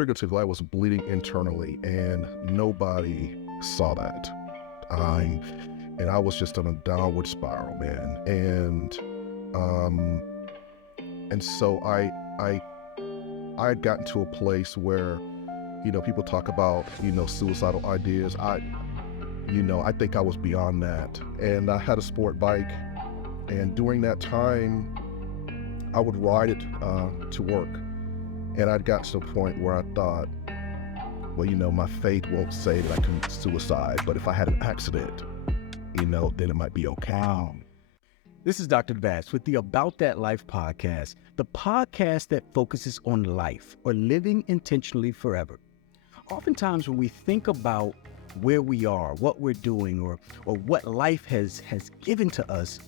figuratively, I was bleeding internally, and nobody saw that. And I was just on a downward spiral, man. And so I had gotten to a place where, people talk about, suicidal ideas. I think I was beyond that. And I had a sport bike, and during that time, I would ride it to work. And I'd got to the point where I thought, well, my faith won't say that I can suicide, but if I had an accident, then it might be okay. Wow. This is Dr. Bass with the About That L.I.F.E podcast, the podcast that focuses on life or living intentionally forever. Oftentimes when we think about where we are, what we're doing, or what life has given to us,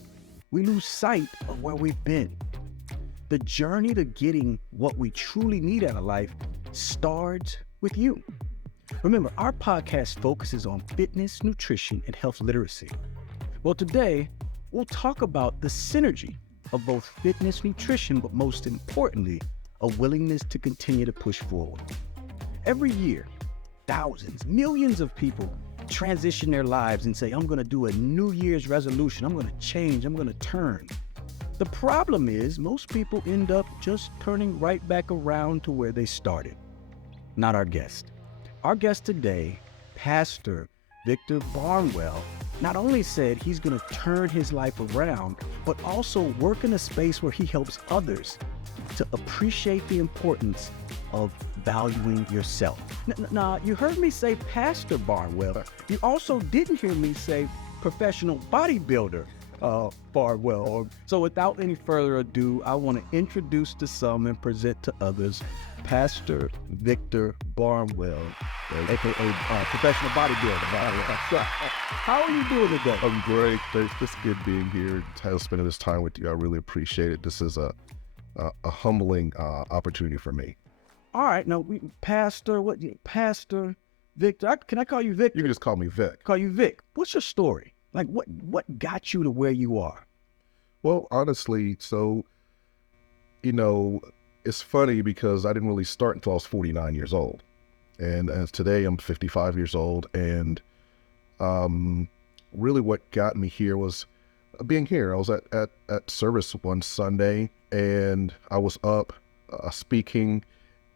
we lose sight of where we've been. The journey to getting what we truly need out of life starts with you. Remember, our podcast focuses on fitness, nutrition, and health literacy. Well, today, we'll talk about the synergy of both fitness, nutrition, but most importantly, a willingness to continue to push forward. Every year, thousands, millions of people transition their lives and say, I'm going to do a New Year's resolution. I'm going to change. I'm going to turn. The problem is most people end up just turning right back around to where they started. Not our guest. Our guest today, Pastor Victor Barnwell, not only said he's going to turn his life around, but also work in a space where he helps others to appreciate the importance of valuing yourself. Now, you heard me say Pastor Barnwell. You also didn't hear me say professional bodybuilder Barnwell. So without any further ado, I want to introduce to some and present to others Pastor Victor Barnwell, aka professional bodybuilder. How are you doing today? I'm great. It's good being here, spending this time with you. I really appreciate it. This is a humbling opportunity for me. All right, now Pastor Victor. Can I call you Victor? You can just call me Vic. Call you Vic. What's your story? Like what got you to where you are? Well, honestly, so it's funny because I didn't really start until I was 49 years old, and as today I'm 55 years old, and really what got me here was being here. I was at service one Sunday, and I was up speaking,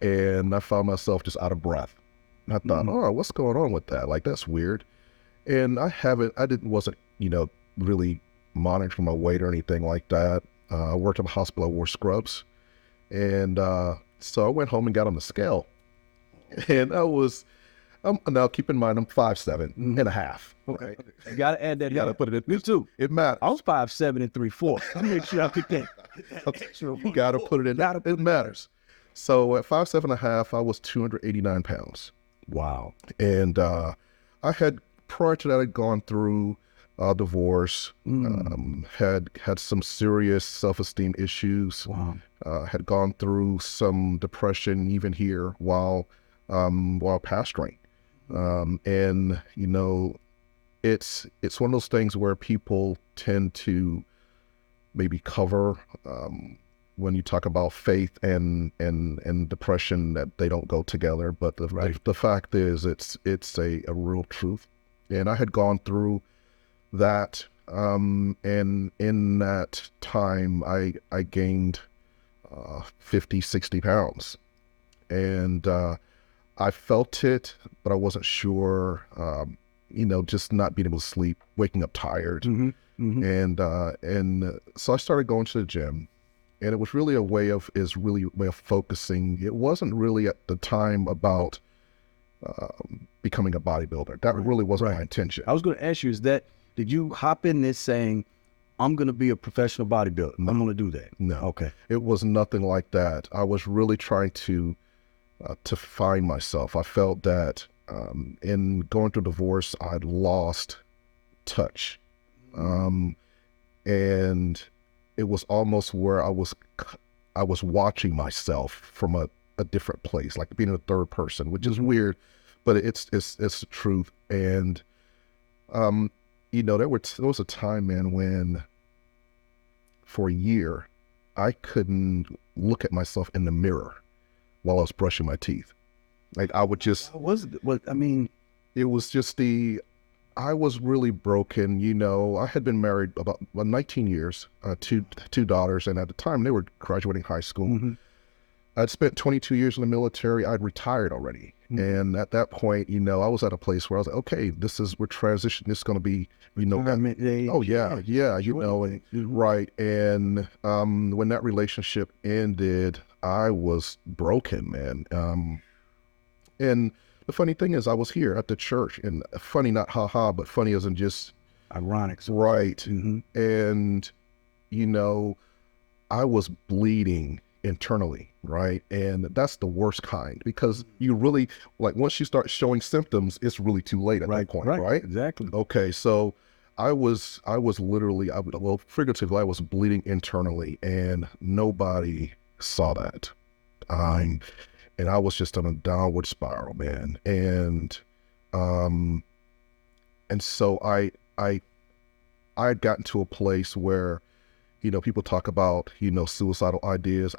and I found myself just out of breath. And I thought, oh, what's going on with that? Like, that's weird. And wasn't really monitoring my weight or anything like that. I worked in a hospital, I wore scrubs. And so I went home and got on the scale. And now keep in mind, I'm 5'7" and a half. Okay. You got to add that. You got to put it in. Me too. It matters. I was 5'7" and 3/4. I make sure I pick that. You got to put it in. It matters. So at 5'7" and a half, I was 289 pounds. Wow. And prior to that, I'd gone through a divorce, had some serious self-esteem issues. Wow. Had gone through some depression even here while pastoring. And it's one of those things where people tend to maybe cover when you talk about faith and depression, that they don't go together. But the fact is, it's a real truth. And I had gone through that, and in that time, I gained 50, 60 pounds. And I felt it, but I wasn't sure, just not being able to sleep, waking up tired. And so I started going to the gym, and it was really a way of focusing. It wasn't really at the time about becoming a bodybuilder. That really wasn't my intention. I was going to ask you, did you hop in this saying, I'm going to be a professional bodybuilder? No. I'm going to do that. No. Okay. It was nothing like that. I was really trying to find myself. I felt that in going through divorce, I'd lost touch. And it was almost where I was watching myself from a different place, like being a third person, which is weird, but it's the truth. And there was a time, man, when for a year I couldn't look at myself in the mirror while I was brushing my teeth. Like I would just, I mean, it was just I was really broken. You know, I had been married about 19 years, two daughters, and at the time they were graduating high school. mm-hmm, I'd spent 22 years in the military. I'd retired already. mm-hmm. And at that point, you know, I was at a place where I was like, okay, we're transitioning. This is going to be, you know, oh yeah, you know, and, right. And when that relationship ended, I was broken, man. And the funny thing is, I was here at the church, and funny, not haha, but funny as in just Ironic. right. Mm-hmm. And, you know, I was bleeding internally, right? And that's the worst kind because you really, like, once you start showing symptoms, it's really too late at that point, right? Exactly. Okay, so I was literally, well, figuratively, I was bleeding internally, and nobody saw that. And I was just on a downward spiral, man. Um, and so I had gotten to a place where, you know, people talk about, you know, suicidal ideas.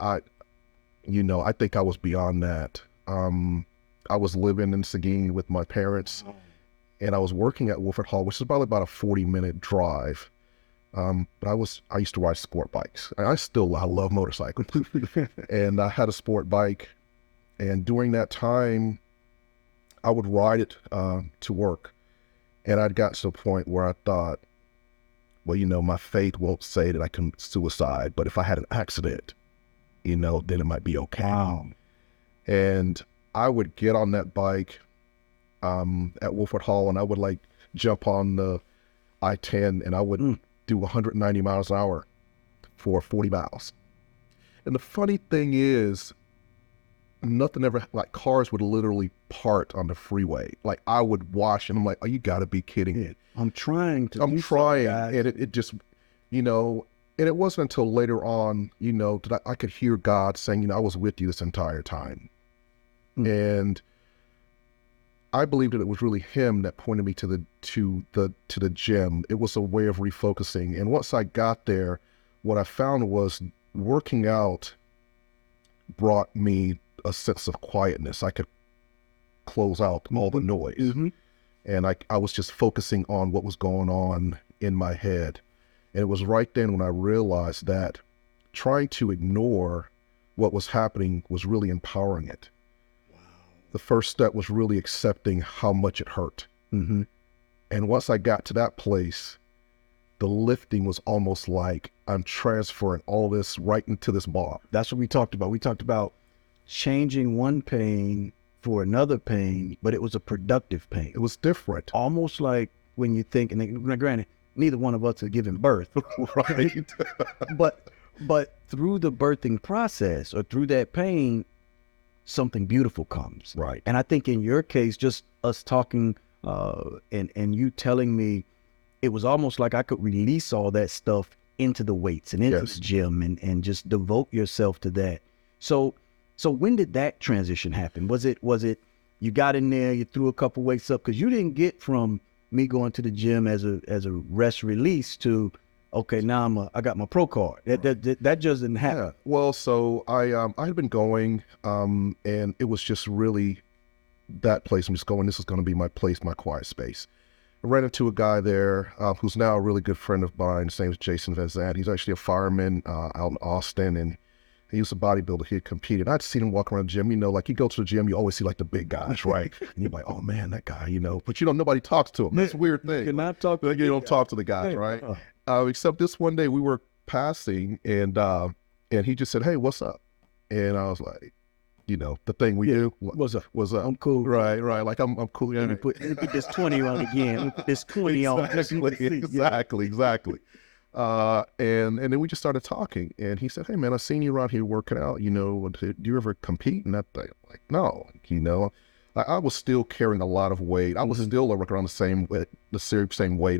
You know, I think I was beyond that. I was living in Seguin with my parents, and I was working at Wolford Hall, which is probably about a 40-minute drive. But I used to ride sport bikes. I love motorcycles. And I had a sport bike, and during that time, I would ride it to work. And I'd got to a point where I thought, well, you know, my faith won't say that I can suicide, but if I had an accident, you know, then it might be okay. Wow. And I would get on that bike at Wolford Hall, and I would like jump on the I-10, and I would do 190 miles an hour for 40 miles. And the funny thing is, nothing ever, like, cars would literally part on the freeway. Like, I would watch, and I'm like, oh, you got to be kidding me. I'm trying, and it just, you know, and it wasn't until later on, you know, that I could hear God saying, you know, I was with you this entire time. And I believed that it was really him that pointed me to the gym. It was a way of refocusing. And once I got there, what I found was working out brought me a sense of quietness. I could close out all the noise. And I was just focusing on what was going on in my head. And it was right then when I realized that trying to ignore what was happening was really empowering it. Wow. The first step was really accepting how much it hurt. And once I got to that place, the lifting was almost like I'm transferring all this right into this bar. That's what we talked about. We talked about changing one pain for another pain, but it was a productive pain. It was different. Almost like when you think, and granted, neither one of us are giving birth, right? but through the birthing process or through that pain, something beautiful comes. Right. And I think in your case, just us talking and you telling me, it was almost like I could release all that stuff into the weights and into the gym and just devote yourself to that. So when did that transition happen? Was it you got in there, you threw a couple weights up? Because you didn't get from me going to the gym as a rest release to, okay, now I got my pro card. That just didn't happen. Yeah. Well, so I had been going, and it was just really that place. I'm just going, this is going to be my place, my quiet space. I ran into a guy there who's now a really good friend of mine. His name is Jason Van Zandt. He's actually a fireman out in Austin, and he was a bodybuilder. He had competed. I'd seen him walk around the gym. You know, like you go to the gym, you always see like the big guys, right? And you're like, oh man, that guy, you know. But you know, nobody talks to him. That's a weird thing. You cannot talk to you don't talk to the guys, right? Except this one day we were passing, and he just said, hey, what's up? And I was like, you know, the thing we do. What's up? What's up? I'm cool. Right. Like I'm cool. Let me put this 20 on again. Let me put this 20 on. Exactly. And then we just started talking, and he said, hey man, I seen you around here working out, you know, do you ever compete in that thing? I'm like, no, you know, I was still carrying a lot of weight. I was still around the same weight.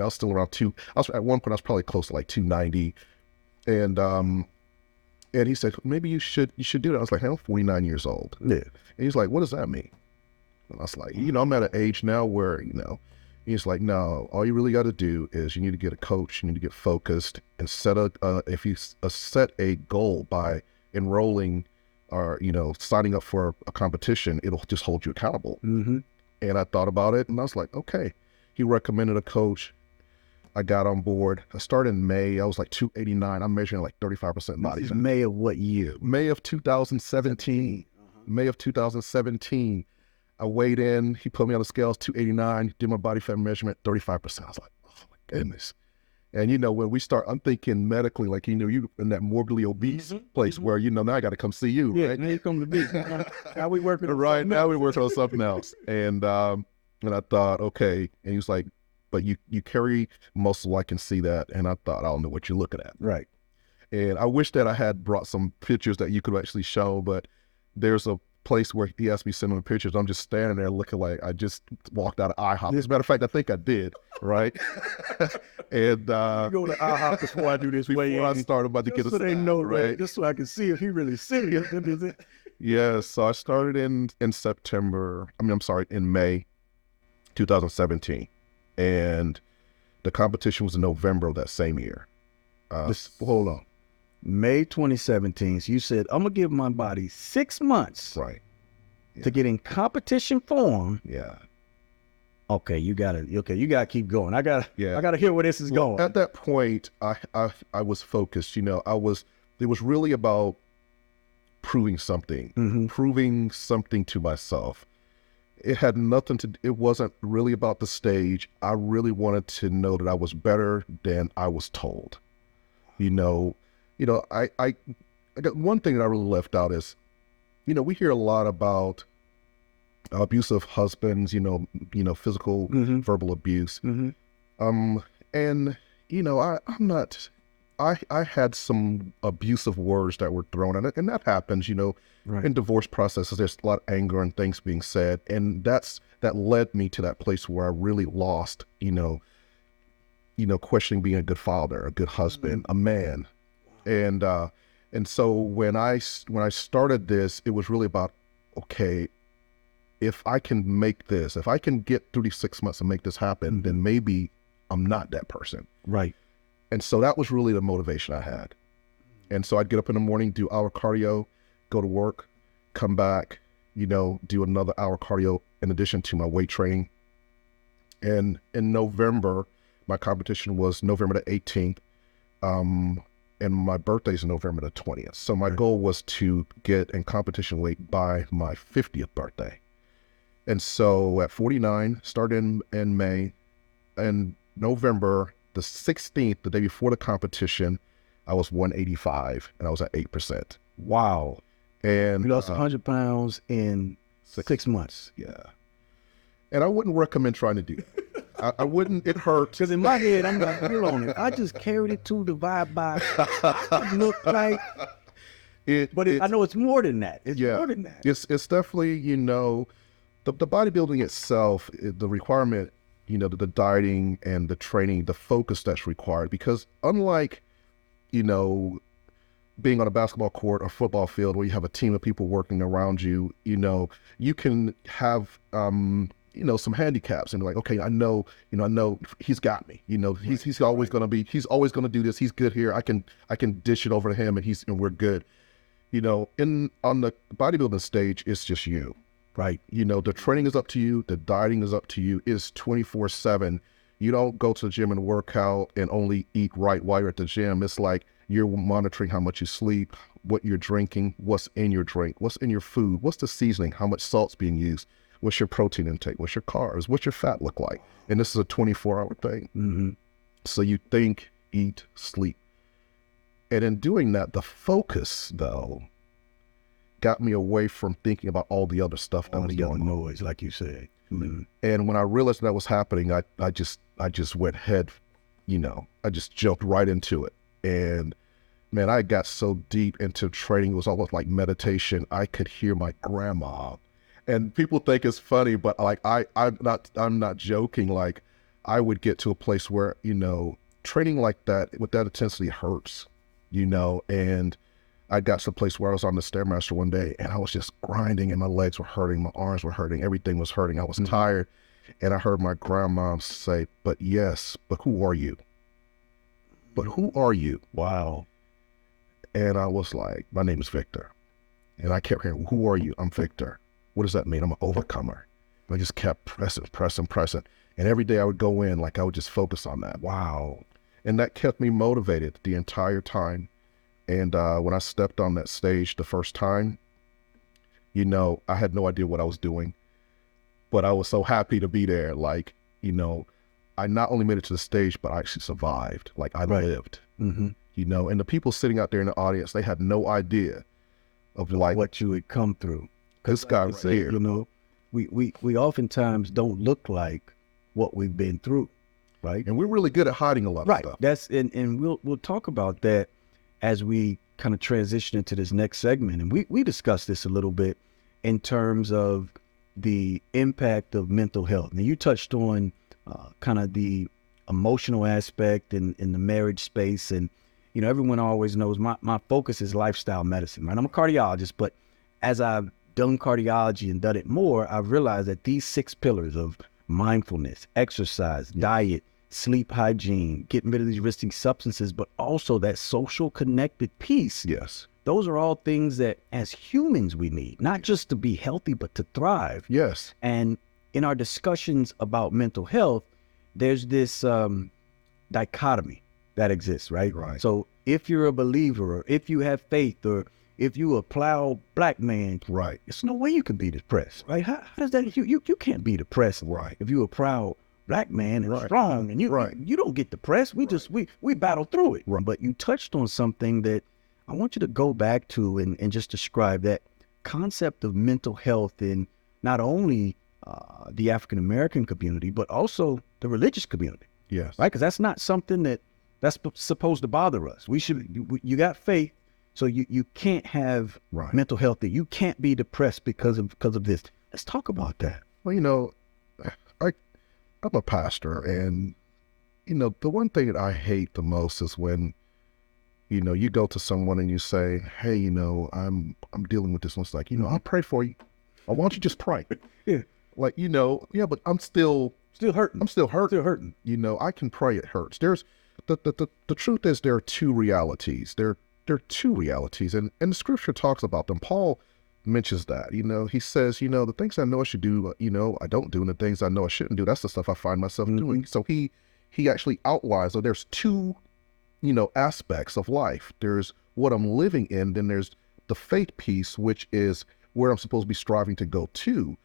I was still around at one point I was probably close to like 290. And he said, maybe you should do that. I was like, hey, I'm 49 years old. Yeah. And he's like, what does that mean? And I was like, you know, I'm at an age now where, you know, he's like, no, all you really got to do is you need to get a coach, you need to get focused, and set a goal by enrolling or, signing up for a competition, it'll just hold you accountable. Mm-hmm. And I thought about it, and I was like, okay. He recommended a coach. I got on board. I started in May. I was like 289. I'm measuring like 35% body This is fat. May of what year? May of 2017. May of 2017. I weighed in. He put me on the scales, 289. Did my body fat measurement, 35%. I was like, oh my goodness. And when we start, I'm thinking medically, like, you in that morbidly obese place where, now I got to come see you. Yeah, right? now you come to me. Now we working on right something now else. we're working on something else. And I thought, okay. And he was like, but you carry muscle, I can see that. And I thought, I don't know what you're looking at. Right. And I wish that I had brought some pictures that you could actually show, but there's a place where he asked me to send him pictures. I'm just standing there looking like I just walked out of IHOP. As a matter of fact, I think I did, right? And You go to IHOP before I do this before I started about to get a so they know, right? Just so I can see if he really serious. Yeah, so I started in May 2017. And the competition was in November of that same year. Hold on. May 2017. So you said, I'm going to give my body 6 months Right. to get in competition form. Yeah. Okay, you gotta keep going. I gotta hear where this is going. At that point, I was focused. It was really about proving something, proving something to myself. It had nothing to. It wasn't really about the stage. I really wanted to know that I was better than I was told. I got one thing that I really left out is, we hear a lot about abusive husbands, physical, verbal abuse. And, I'm not, I had some abusive words that were thrown at it, and that happens, Right. in divorce processes. There's a lot of anger and things being said. And that led me to that place where I really lost, questioning being a good father, a good husband, a man. And so when I started this, it was really about, okay, if I can make this, if I can get through these 6 months and make this happen, then maybe I'm not that person. Right. And so that was really the motivation I had. And so I'd get up in the morning, do hour cardio, go to work, come back, do another hour cardio in addition to my weight training. And in November, my competition was November the 18th. And my birthday's November the 20th. So my goal was to get in competition weight by my 50th birthday. And so at 49, started in May, and November the 16th, the day before the competition, I was 185 and I was at 8%. Wow. And you lost 100 pounds in 6 months. Yeah. And I wouldn't recommend trying to do that. I wouldn't. It hurts. Because in my head, I'm like, hold on it. I just carried it to divide by. Look like. I know it's more than that. It's more than that. It's definitely, the bodybuilding itself, the requirement, the dieting and the training, the focus that's required. Because unlike, being on a basketball court or football field where you have a team of people working around you, you can have, some handicaps and be like, okay, I know he's got me, he's always going to do this. He's good here. I can dish it over to him and we're good. On the bodybuilding stage, it's just you. Right. The training is up to you. The dieting is up to you. It's 24/7. You don't go to the gym and work out and only eat right while you're at the gym. It's like you're monitoring how much you sleep, what you're drinking, what's in your drink, what's in your food, what's the seasoning, how much salt's being used, what's your protein intake, what's your carbs, what's your fat look like. And this is a 24-hour thing. So you think, eat, sleep. And in doing that, the focus, though, got me away from thinking about all the other stuff that was going on. Noise, like you said. And when I realized that was happening, I just went head, I just jumped right into it. And man, I got so deep into training, it was almost like meditation. I could hear my grandma. And people think it's funny, but like I'm not joking. Like I would get to a place where, training like that with that intensity hurts, and I got to a place where I was on the Stairmaster one day and I was just grinding and my legs were hurting, my arms were hurting, everything was hurting. I was tired. And I heard my grandma say, but who are you? But who are you? Wow. And I was like, my name is Victor. And I kept hearing, who are you? I'm Victor. What does that mean? I'm an overcomer. And I just kept pressing. And every day I would go in, like I would just focus on that. Wow. And that kept me motivated the entire time. And when I stepped on that stage the first time, you know, I had no idea what I was doing, but I was so happy to be there. Like, you know, I not only made it to the stage, but I actually survived. Like I lived, you know, and the people sitting out there in the audience, they had no idea of like what you had come through. This guy right here. You know, we oftentimes don't look like what we've been through, right? And we're really good at hiding a lot of stuff. That's and we'll talk about that as we kind of transition into this next segment. And we discussed this a little bit in terms of the impact of mental health. Now you touched on kind of the emotional aspect in the marriage space. And, you know, everyone always knows my focus is lifestyle medicine, right? I'm a cardiologist, but as I've done cardiology and done it more, I've realized that these 6 pillars of mindfulness, exercise, diet, sleep hygiene, getting rid of these risky substances, but also that social connected piece. Yes. Those are all things that as humans we need, not just to be healthy, but to thrive. Yes. And in our discussions about mental health, there's this dichotomy that exists, right? Right. So if you're a believer, or if you have faith, or if you a proud black man, right, there's no way you can be depressed, right? How does that, you can't be depressed, right? If you're a proud black man and strong, and you don't get depressed. We just, we battle through it. Right. But you touched on something that I want you to go back to and just describe that concept of mental health in not only the African-American community, but also the religious community. Yes. Right? Because that's not something that's supposed to bother us. You got faith, so you can't have mental health. That you can't be depressed because of this. Let's talk about that. Well, you know, I'm a pastor, and you know, the one thing that I hate the most is when, you know, you go to someone and you say, "Hey, you know, I'm dealing with this." And it's like, you know, I'll pray for you. Why don't you just pray? Yeah. Like, you know, yeah, but I'm still hurting. I'm still hurt. Still hurting. You know, I can pray. It hurts. There's the truth is there are 2 realities. There are 2 realities, and the scripture talks about them. Paul mentions that, you know, he says, you know, the things I know I should do, you know, I don't do, and the things I know I shouldn't do, that's the stuff I find myself doing. So he actually outlines, so there's 2, you know, aspects of life. There's what I'm living in, then there's the faith piece, which is where I'm supposed to be striving to go to.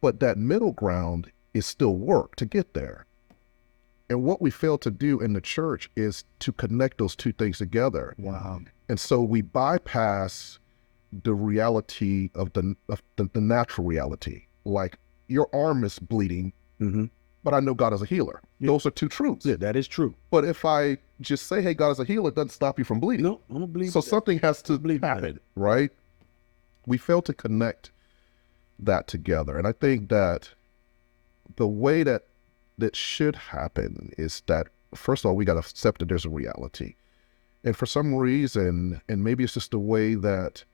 But that middle ground is still work to get there. And what we fail to do in the church is to connect those 2 things together. Wow. And so we bypass the reality of the natural reality. Like, your arm is bleeding, but I know God is a healer. Those are 2 truths. Yeah, that is true. But if I just say, hey, God is a healer, it doesn't stop you from bleeding. No, I don't believe so that. Something has to happen, right? We fail to connect that together. And I think that the way that should happen is that, first of all, we got to accept that there's a reality. And for some reason, and maybe it's just the way that,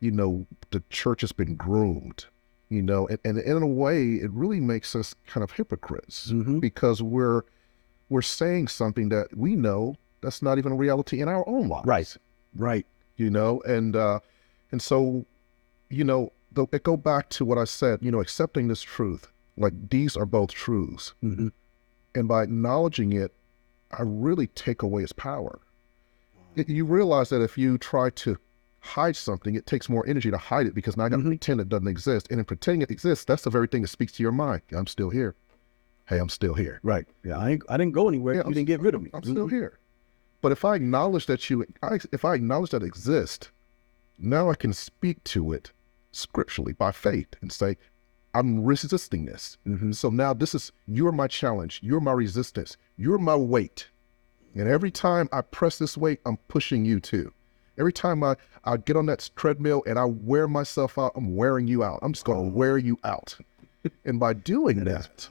you know, the church has been groomed, you know, and in a way, it really makes us kind of hypocrites, because we're saying something that we know that's not even a reality in our own lives. Right. You know, and so, you know, it go back to what I said, you know, accepting this truth, like these are both truths. And by acknowledging it, I really take away its power. You realize that if you try to hide something, it takes more energy to hide it, because now I got to pretend it doesn't exist. And in pretending it exists, that's the very thing that speaks to your mind. I'm still here. Hey, I'm still here. Right. Yeah, I didn't go anywhere. You didn't get rid of me. I'm still here. But if I acknowledge that if I acknowledge that it exists, now I can speak to it scripturally by faith and say, I'm resisting this. So now you're my challenge. You're my resistance. You're my weight. And every time I press this weight, I'm pushing you too. Every time I get on that treadmill and I wear myself out, I'm wearing you out. I'm just going to wear you out. And by doing that,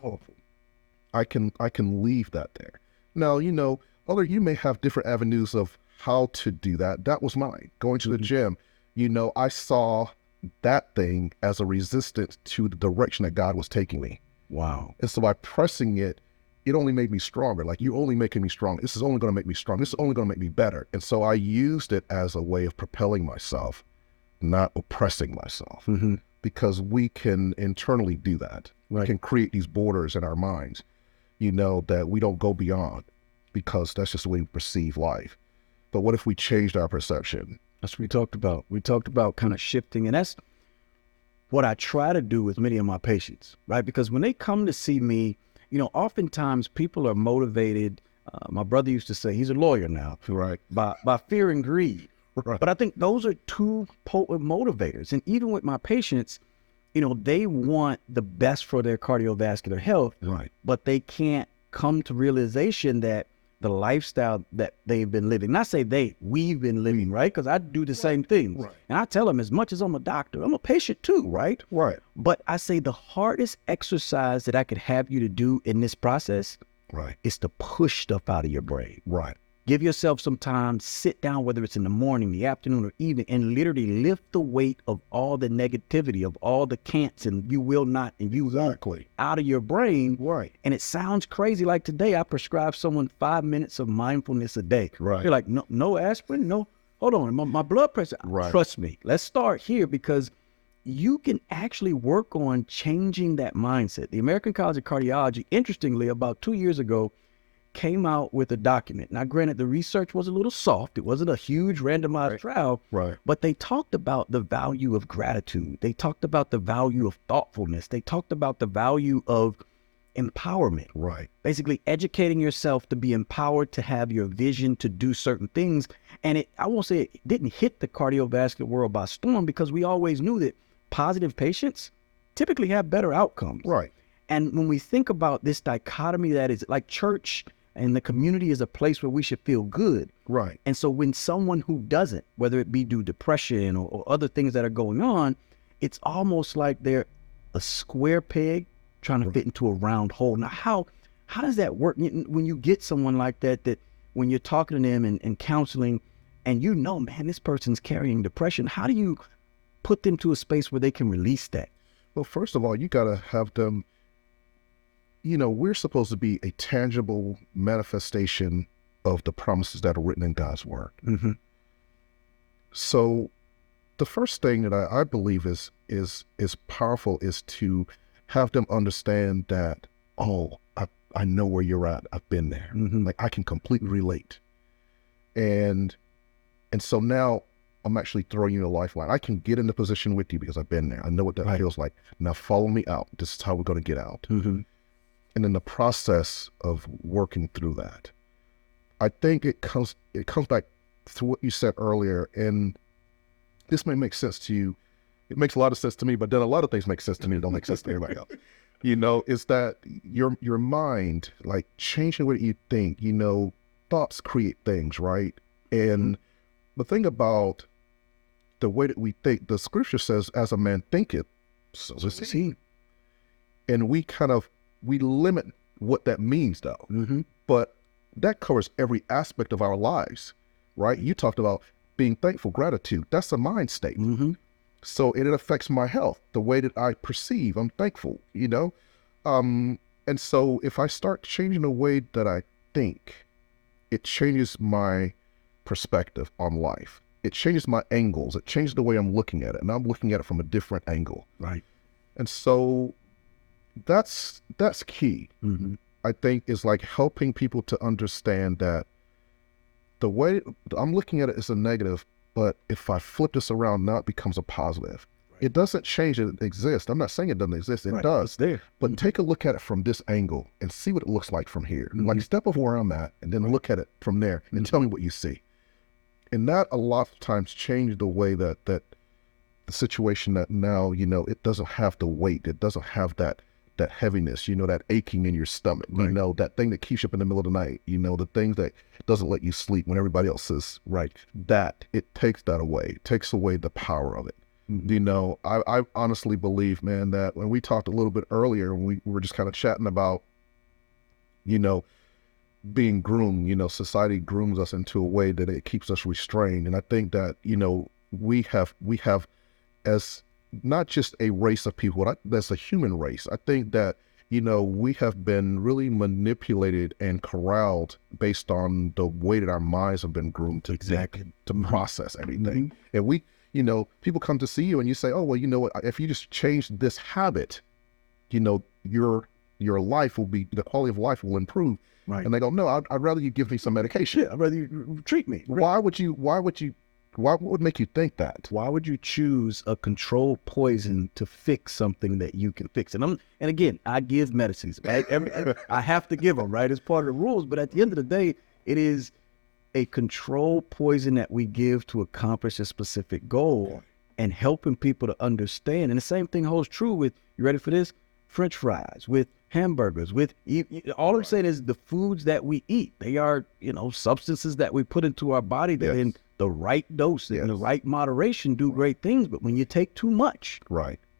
I can leave that there. Now, you know, you may have different avenues of how to do that. That was mine. Going to the gym, you know, I saw that thing as a resistance to the direction that God was taking me. Wow. And so by pressing it, it only made me stronger. Like, you're only making me strong. This is only going to make me strong. This is only going to make me better. And so I used it as a way of propelling myself not oppressing myself, Mm-hmm. because we can internally do that. We Right. can create these borders in our minds, you know, that we don't go beyond, because that's just the way we perceive life. But what if we changed our perception? That's what we talked about. We talked about kind of shifting, and that's what I try to do with many of my patients, right? Because when they come to see me, oftentimes people are motivated. My brother used to say, he's a lawyer now, Right. by fear and greed. Right. But I think those are two potent motivators. And even with my patients, they want the best for their cardiovascular health, Right. but they can't come to realization that the lifestyle that they've been living, not say we've been living, right? Because I do the same things. Right. And I tell them, as much as I'm a doctor, I'm a patient too, right? Right. But I say the hardest exercise that I could have you to do in this process Right. is to push stuff out of your brain. Right. Give yourself some time, sit down, whether it's in the morning, the afternoon, or evening, and literally lift the weight of all the negativity, of all the can'ts and you will not and you won't out of your brain. Right. And it sounds crazy. Like today, I prescribed someone 5 minutes of mindfulness a day. Right. You're like, no aspirin? No, hold on, my blood pressure. Right. Trust me, let's start here, because you can actually work on changing that mindset. The American College of Cardiology, interestingly, about 2 years ago, came out with a document. Now, granted, the research was a little soft. It wasn't a huge randomized trial, Right. but they talked about the value of gratitude. They talked about the value of thoughtfulness. They talked about the value of empowerment. Right. Basically educating yourself to be empowered, to have your vision, to do certain things. And I won't say it didn't hit the cardiovascular world by storm, because we always knew that positive patients typically have better outcomes. Right. And when we think about this dichotomy, that is like church and the community is a place where we should feel good. Right. And so when someone who doesn't, whether it be due to depression or other things that are going on, it's almost like they're a square peg trying to fit into a round hole. Now, how does that work when you get someone like that when you're talking to them and counseling, and man, this person's carrying depression, how do you put them to a space where they can release that? Well, first of all, you got to have them, we're supposed to be a tangible manifestation of the promises that are written in God's word. Mm-hmm. So the first thing that I believe is powerful is to have them understand that, I know where you're at. I've been there. Mm-hmm. Like, I can completely relate. And so now I'm actually throwing you a lifeline. I can get in the position with you because I've been there. I know what that feels like. Now follow me out. This is how we're going to get out. Mm-hmm. And in the process of working through that, I think it comes back to what you said earlier, and this may make sense to you. It makes a lot of sense to me, but then a lot of things make sense to me that don't make sense to everybody else. Is that your mind, like changing what you think, thoughts create things, right? And the thing about the way that we think, the scripture says, as a man thinketh, so is he. And we limit what that means, though. Mm-hmm. But that covers every aspect of our lives, right? You talked about being thankful, gratitude. That's a mind state. Mm-hmm. So it affects my health, the way that I perceive. I'm thankful, And so if I start changing the way that I think, it changes my perspective on life. It changes my angles. It changes the way I'm looking at it. And I'm looking at it from a different angle. Right. And so that's key. Mm-hmm. I think, is like helping people to understand that the way I'm looking at it is a negative, but if I flip this around, now it becomes a positive. Right. It doesn't change that it exists. I'm not saying it doesn't exist. It does. It's there. But take a look at it from this angle and see what it looks like from here. Mm-hmm. Like, step over where I'm at and then look at it from there and tell me what you see. And that a lot of times changed the way that the situation that now, it doesn't have the weight. It doesn't have that heaviness, that aching in your stomach, right. That thing that keeps you up in the middle of the night, the thing that doesn't let you sleep when everybody else is right. That it takes that away, takes away the power of it. Mm-hmm. I honestly believe, man, that when we talked a little bit earlier, when we were just kind of chatting about, being groomed, society grooms us into a way that it keeps us restrained. And I think that, we have as not just a race of people, that's a human race. I think that, we have been really manipulated and corralled based on the way that our minds have been groomed to process everything. Mm-hmm. And you know, people come to see you and you say, oh, well, you know what, if you just change this habit, you know, your life will be, the quality of life will improve. Right. And they go, no, I'd rather you give me some medication. Yeah, I'd rather you treat me. What would make you think that? Why would you choose a controlled poison to fix something that you can fix? And again, I give medicines. Right? I have to give them, right? It's part of the rules. But at the end of the day, it is a controlled poison that we give to accomplish a specific goal, and helping people to understand. And the same thing holds true with, you ready for this? French fries, with hamburgers, with all I'm saying is the foods that we eat. They are, you know, substances that we put into our body that in the right dose and the right moderation do great things. But when you take too much,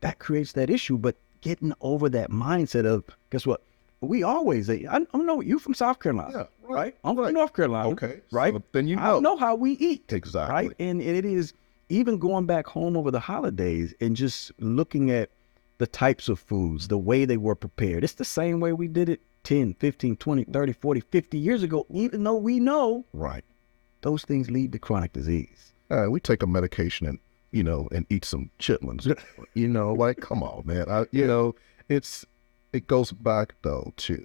that creates that issue. But getting over that mindset of, guess what? We always, I know you from South Carolina, right? I'm from North Carolina, right? So then you I know how we eat, exactly, right? And it is, even going back home over the holidays and just looking at the types of foods, the way they were prepared. It's the same way we did it 10, 15, 20, 30, 40, 50 years ago, even though we know those things lead to chronic disease. We take a medication and, you know, and eat some chitlins, you know, like, come on, man. You know, it goes back though to,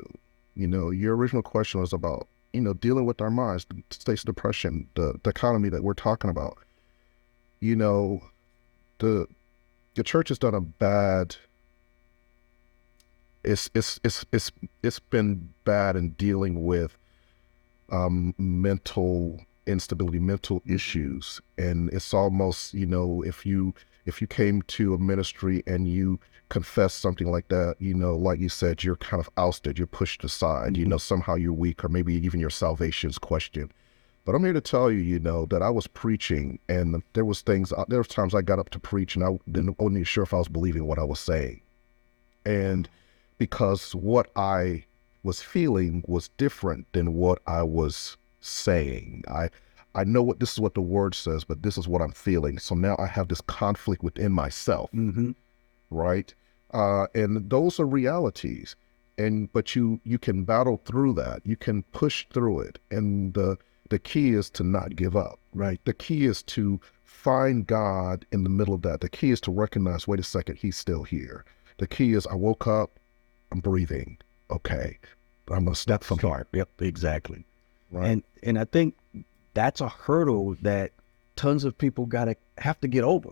you know, your original question was about, you know, dealing with our minds, the states of depression, the economy that we're talking about. You know, the church has done a bad. It's been bad in dealing with mental instability, mental issues, and it's almost, you know, if you came to a ministry and you confess something like that, you know, like you said, you're kind of ousted, you're pushed aside, you know, somehow you're weak, or maybe even your salvation's questioned. But I'm here to tell you, you know, that I was preaching, and there was times I got up to preach and I wasn't even sure if I was believing what I was saying. And because what I was feeling was different than what I was saying. I know this is what the word says, but this is what I'm feeling. So now I have this conflict within myself, right? And those are realities. But you can battle through that. You can push through it. And the key is to not give up, right? The key is to find God in the middle of that. The key is to recognize, wait a second, he's still here. The key is, I woke up, I'm breathing. Okay, but I'm going to step from here. Yep, exactly. Right. And I think that's a hurdle that tons of people have to get over.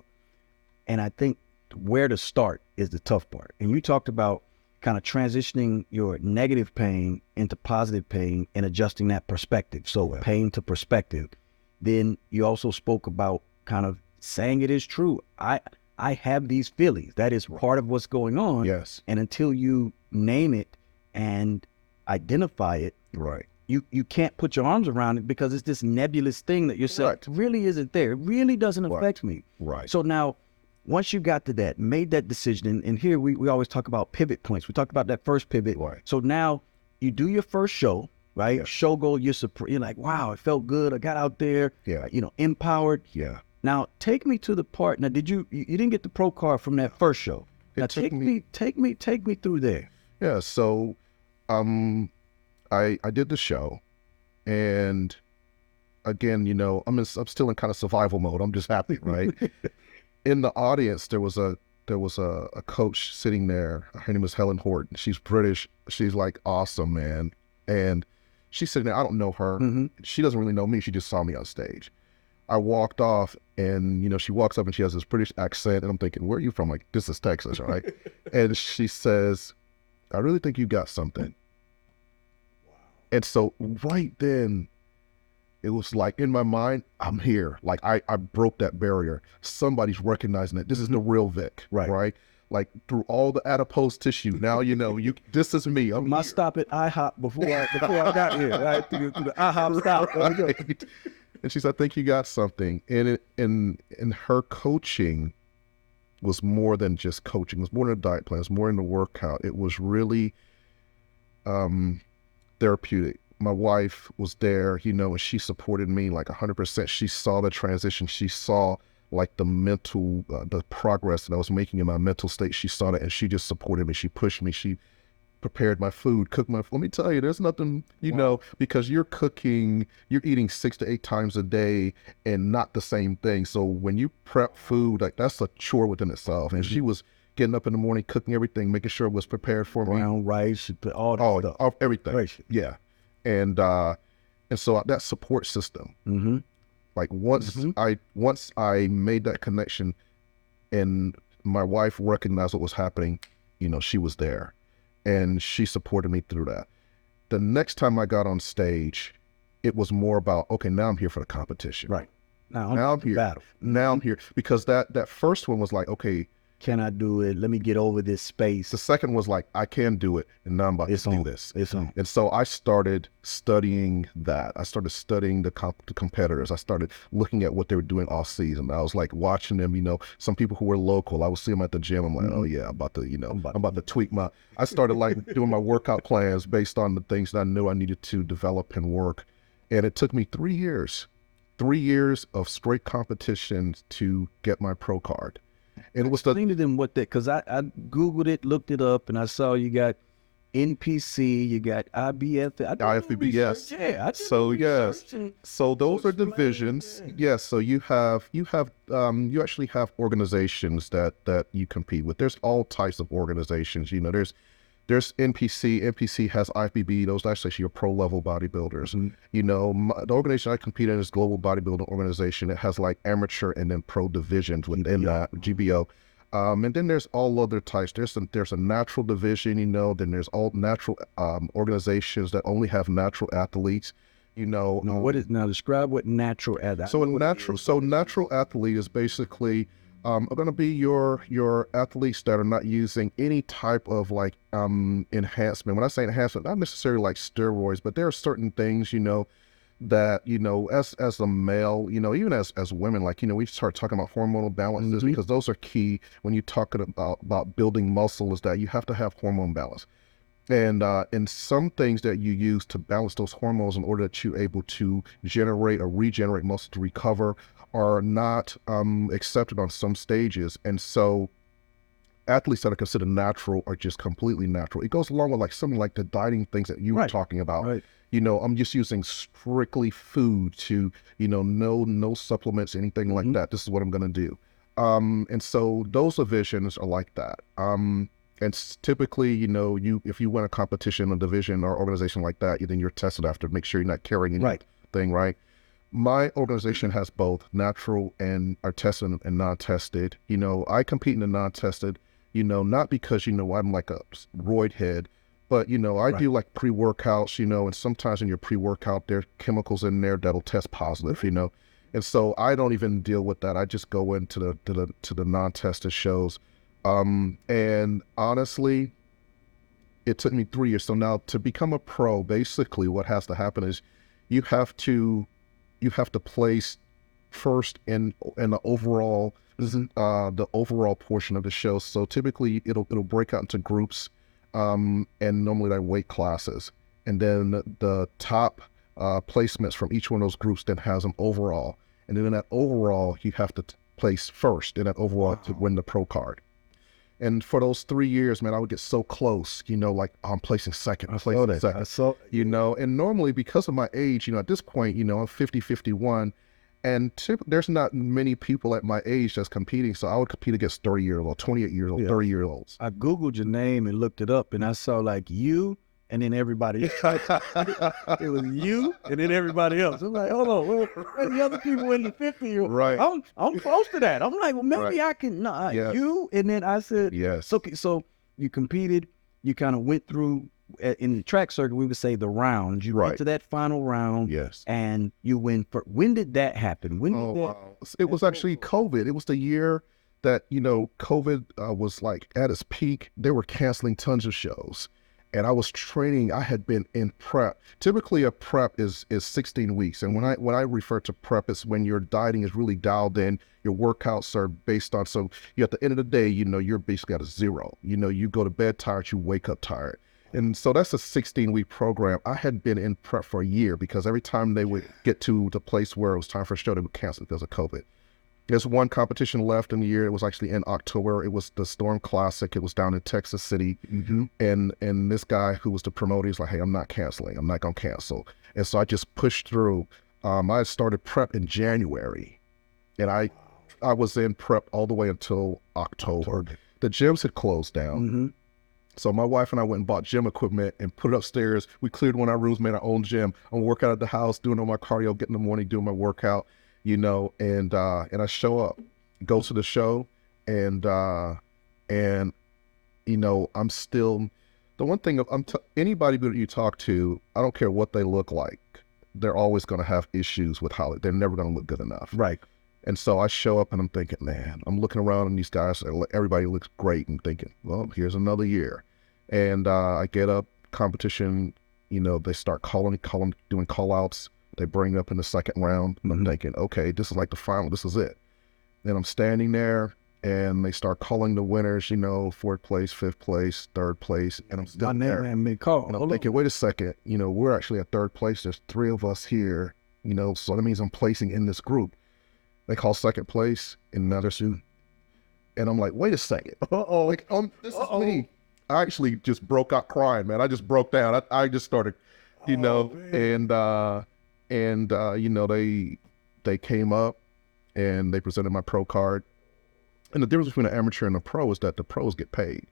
And I think where to start is the tough part. And you talked about kind of transitioning your negative pain into positive pain and adjusting that perspective. So pain to perspective. Then you also spoke about kind of saying it is true. I have these feelings. That is part of what's going on. Yes. And until you name it and identify it, you can't put your arms around it, because it's this nebulous thing that you're saying really isn't there. It really doesn't affect me. So now, once you got to that, made that decision, and here we always talk about pivot points. We talked about that first pivot. So now you do your first show, right? Show goal, you're like, wow, it felt good. I got out there, you know, empowered. Now take me to the part. Now, you didn't get the pro card from that first show? Now take me through there. Yeah. So, I did the show, and again, you know, I'm still in kind of survival mode. I'm just happy, right? In the audience, there was a coach sitting there. Her name is Helen Horton. She's British. She's like awesome, man. And she's sitting there. I don't know her. She doesn't really know me. She just saw me on stage. I walked off, and, you know, she walks up and she has this British accent, and I'm thinking, where are you from? Like, this is Texas, right? And she says, I really think you got something. And so right then, it was like, in my mind, I'm here. Like, I broke that barrier. Somebody's recognizing it. This is the real Vic, right? Like, through all the adipose tissue, now you know, this is me. I'm here. Stop at IHOP before I got here, right? Through the IHOP stop. Right. And she said, I think you got something. And her coaching was more than just coaching. It was more than a diet plan. It was more in the workout. It was really therapeutic. My wife was there, you know, and she supported me like 100%. She saw the transition. She saw like the mental, the progress that I was making in my mental state. She saw that, and she just supported me. She pushed me. She prepared my food, cooked my, let me tell you, there's nothing, you know, because you're eating 6 to 8 times a day and not the same thing. So when you prep food, like that's a chore within itself. And she was getting up in the morning, cooking everything, making sure it was prepared for me. Brown rice, all that stuff. Everything. Right. Yeah. And so that support system, like once I made that connection and my wife recognized what was happening, you know, she was there and she supported me through that. The next time I got on stage, it was more about, okay, now I'm here for the competition. Right. Now I'm here. Battle. Now I'm here because that first one was like, okay, can I do it? Let me get over this space. The second was like, I can do it, and now I'm about to do this. It's on. And so I started studying that. I started studying the competitors. I started looking at what they were doing all season. I was like watching them, you know, some people who were local. I would see them at the gym. I'm like, oh yeah, I'm about to tweak my, I started like doing my workout plans based on the things that I knew I needed to develop and work. And it took me 3 years of straight competitions to get my pro card. And it was explain to them what that, because I Googled it, looked it up, and I saw you got NPC, you got IBF, IFBB, yes. Yeah, So those are divisions. Yes. So you actually have organizations that you compete with. There's all types of organizations. You know, there's NPC. NPC has IFBB. Those are actually your pro level bodybuilders. You know, the organization I compete in is Global Bodybuilding Organization. It has like amateur and then pro divisions within that, GBO. And then there's all other types. There's a natural division, you know, then there's all natural organizations that only have natural athletes, you know. Now describe what natural athlete. So natural athlete is basically are going to be your athletes that are not using any type of like enhancement. When I say enhancement, not necessarily like steroids, but there are certain things, you know, that, you know, as a male, you know, even as women, like, you know, we start talking about hormonal balances because those are key when you're talking about building muscle, is that you have to have hormone balance. And some things that you use to balance those hormones in order that you're able to generate or regenerate muscle to recover are not accepted on some stages. And so athletes that are considered natural are just completely natural. It goes along with like something like the dieting things that you were talking about. Right. You know, I'm just using strictly food to, you know, no supplements, anything like that. This is what I'm going to do. And so those divisions are like that. And typically, you know, if you win a competition, a division or organization like that, then you're tested after to make sure you're not carrying anything, right? My organization has both natural and are tested and non-tested. You know, I compete in the non-tested, you know, not because, you know, I'm like a roid head, but, you know, I do like pre-workouts, you know, and sometimes in your pre-workout, there are chemicals in there that'll test positive, you know. And so I don't even deal with that. I just go into the non-tested shows. And honestly, it took me 3 years. So now to become a pro, basically what has to happen is you have to place first in the overall portion of the show. So typically it'll break out into groups, and normally they're weight classes, and then the top placements from each one of those groups then has an overall, and then in that overall you have to place first in that overall to win the pro card. And for those 3 years, man, I would get so close, you know, like I'm placing second, you know, and normally because of my age, you know, at this point, you know, I'm 50, 51, and there's not many people at my age that's competing. So I would compete against 30-year-old, 28-year-old, 30-year-olds. I Googled your name and looked it up, and I saw like you and then everybody else. It was you and then everybody else. I'm like, hold on, where the other people in the 50-year-old? Right. I'm close to that. I'm like, well, maybe I can. You, and then I said, yes. So you competed. You kind of went through in the track circuit. We would say the rounds. You went to that final round. Yes. And you win. When did that happen? Wow. It was actually COVID. It was the year that, you know, COVID was like at its peak. They were canceling tons of shows. And I was training. I had been in prep. Typically, a prep is 16 weeks. And when I refer to prep, it's when your dieting is really dialed in. Your workouts are based on. So you, at the end of the day, you know, you're basically at a zero. You know, you go to bed tired, you wake up tired. And so that's a 16-week program. I had been in prep for a year because every time they would get to the place where it was time for a show, they would cancel because of COVID. There's one competition left in the year. It was actually in October. It was the Storm Classic. It was down in Texas City. And this guy who was the promoter, he's like, hey, I'm not canceling. I'm not going to cancel. And so I just pushed through. I started prep in January, and I was in prep all the way until October. The gyms had closed down. So my wife and I went and bought gym equipment and put it upstairs. We cleared one of our rooms, made our own gym. I'm working out at the house, doing all my cardio, getting in the morning, doing my workout, you know, and I show up, go to the show, and you know, I'm still, the one thing, anybody that you talk to, I don't care what they look like, they're always going to have issues with how they're never going to look good enough. Right. And so I show up and I'm thinking, man, I'm looking around and these guys, everybody looks great, and thinking, well, here's another year. And I get up, competition, you know, they start doing call outs. They bring up in the second round. And I'm thinking, okay, this is like the final, this is it. And I'm standing there and they start calling the winners, you know, 4th place, 5th place, 3rd place. And I'm still there. And I'm thinking, wait a second, you know, we're actually at 3rd place. There's 3 of us here, you know, so that means I'm placing in this group. They call 2nd place in another suit. And I'm like, wait a second. Like, this is me. I actually just broke out crying, man. I just broke down. I just started, you know, and you know, they came up and they presented my pro card. And the difference between an amateur and a pro is that the pros get paid.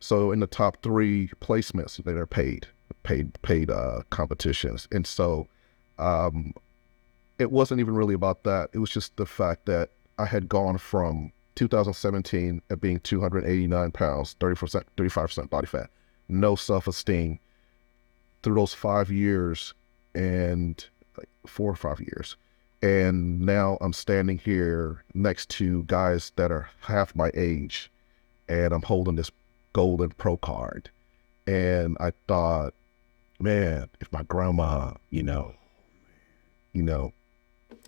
So in the top 3 placements, they're paid competitions. And so, it wasn't even really about that. It was just the fact that I had gone from 2017 at being 289 pounds, 35% body fat, no self-esteem through those 5 years, and like 4 or 5 years. And now I'm standing here next to guys that are half my age, and I'm holding this golden pro card. And I thought, man, if my grandma, you know,